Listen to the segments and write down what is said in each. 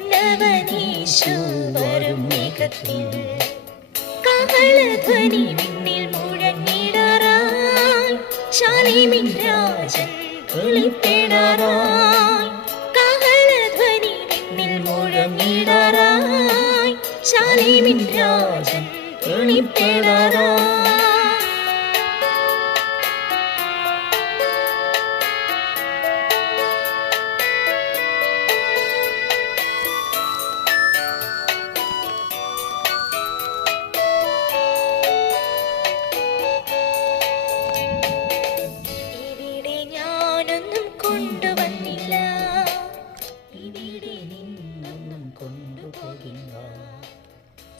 മന്നവനീശു വരും മേഘത്തിൽ കാഹളധ്വനി വിണ്ണിൽ മുഴങ്ങിടാറായി ശാലേമിൻ രാജൻ വിളിപ്പിടാറായി കാഹളധ്വനി വിണ്ണിൽ മുഴങ്ങിടാറായി ശാലേമിൻ രാജൻ വിളിപ്പിടാറായി കൊണ്ടുവന്നില്ല ഇവിടെ നിന്നൊന്നും കൊണ്ടുപോകില്ല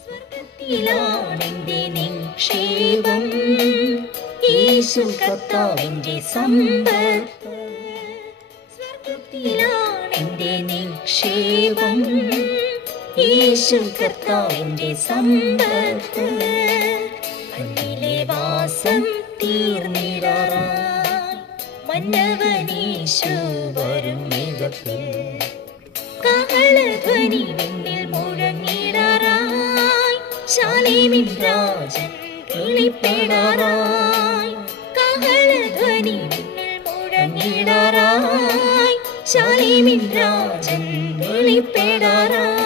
സ്വർഗത്തിലാണെന്റെ നിക്ഷേപം യേശു കർത്താവിന്റെ സമ്പത്ത് സ്വർഗത്തിലാണെന്റെ നിക്ഷേപം യേശു കർത്താവിന്റെ സമ്പത്ത് അന്നിലെ വാസം തീർന്നിടാറായി മന്നവനീശു വരും മേഘത്തിൽ കാഹളധ്വനി വിണ്ണിൽ മുഴങ്ങിടാറായി ശാലേമിൻ രാജൻ വിളിപ്പിടാറായി കാഹളധ്വനി വിണ്ണിൽ മുഴങ്ങിടാറായി ശാലേമിൻ രാജൻ വിളിപ്പിടാറായി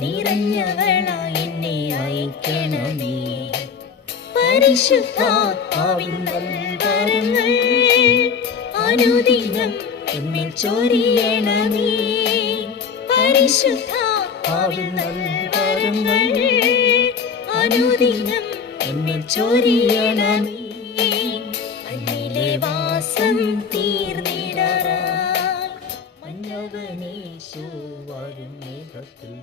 നിറഞ്ഞവളായി എന്നെ അയക്കണമേ പരിശുദ്ധാത്മാവിൻ നൽവരങ്ങൾ അനുദിനം എന്നിൽ ചൊരിയണമേ പരിശുദ്ധാത്മാവിൻ നൽവരങ്ങൾ അനുദിനം എന്നിൽ ചൊരിയണമേ അന്നിലെ വാസം തീർന്നിടാറായി മന്നവനീശു വരും മേഘത്തിൽ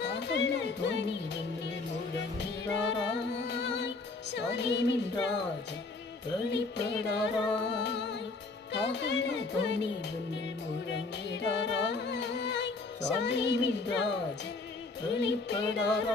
കാഹളധ്വനി വിണ്ണിൽ മുഴങ്ങിടാറായി ശാലേമിൻ രാജൻ വെളിപ്പെടാറായി കാഹളധ്വനി വിണ്ണിൽ മുഴങ്ങിടാറായി ശാലേമിൻ രാജൻ വെളിപ്പെടാറായി